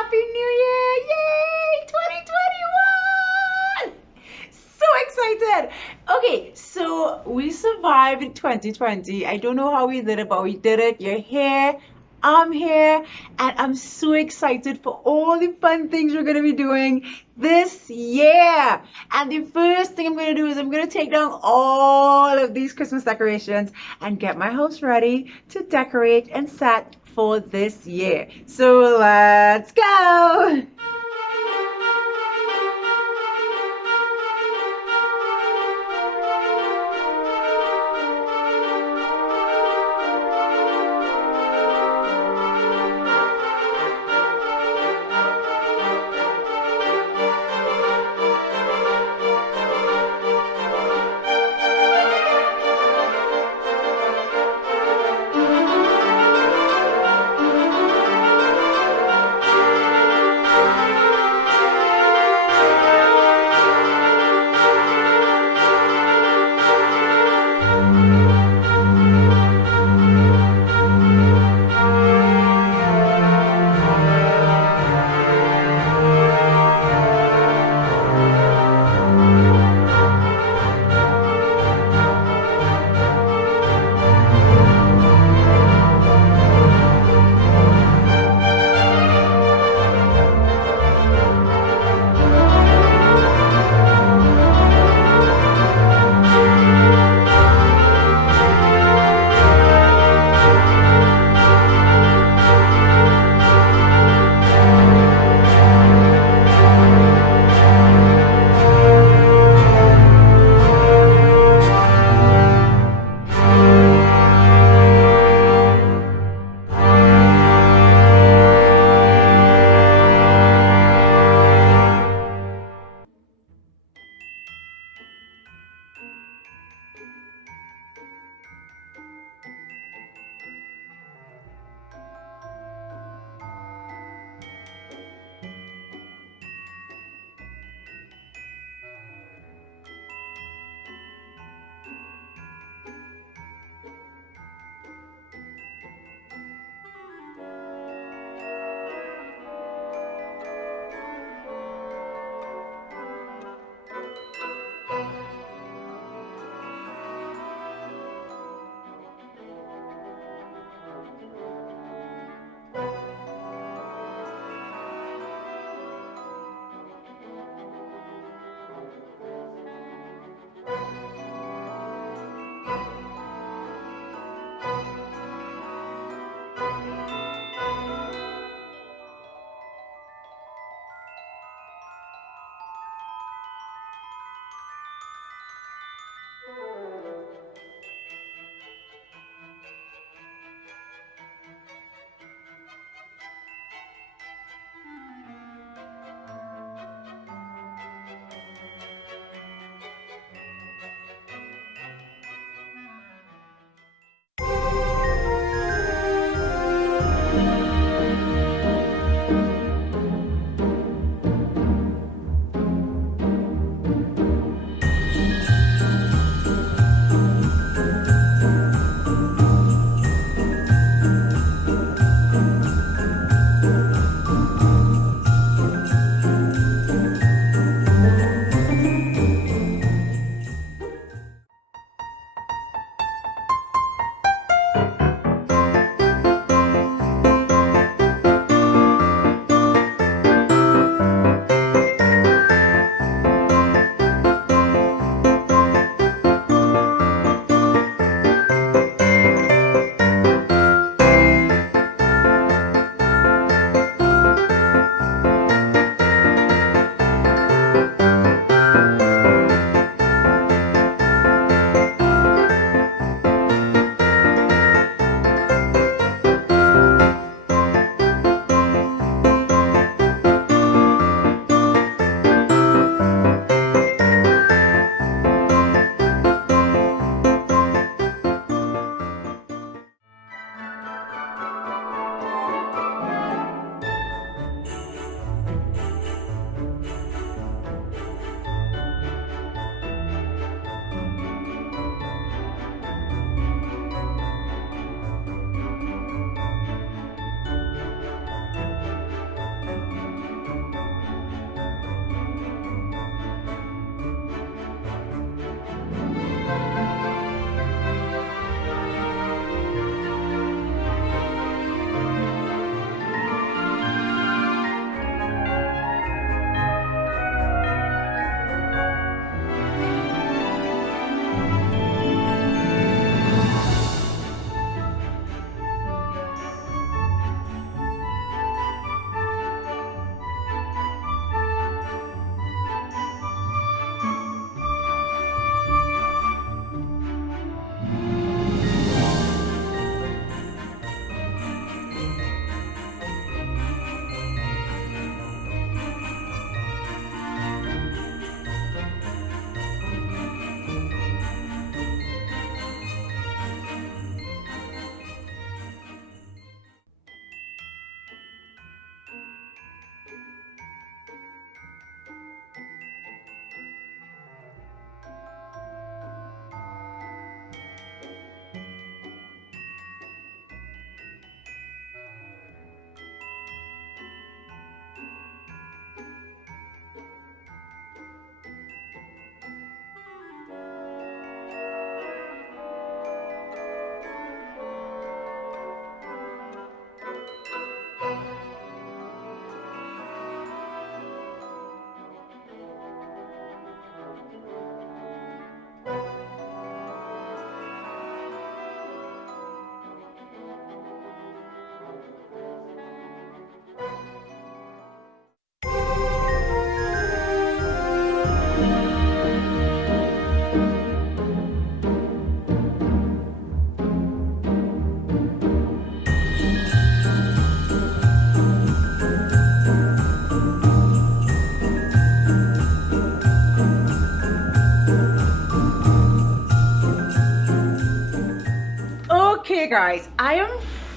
Happy New Year! Yay! 2021! So excited! Okay, so we survived in 2020. I don't know how we did it, but we did it. You're here. I'm here, and I'm so excited for all the fun things we're going to be doing this year. And the first thing I'm going to do is I'm going to take down all of these Christmas decorations and get my house ready to decorate and set for this year. So let's go! guys, I am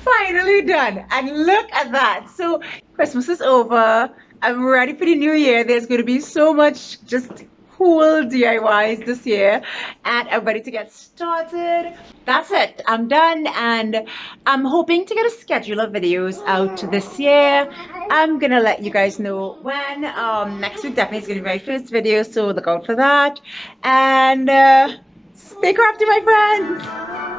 finally done. And look at that. So Christmas is over. I'm ready for the new year. There's going to be so much just cool DIYs this year. And I'm ready to get started. That's it. I'm done. And I'm hoping to get a schedule of videos out this year. I'm going to let you guys know when. Next week definitely is going to be my first video. So look out for that. And stay crafty, my friends.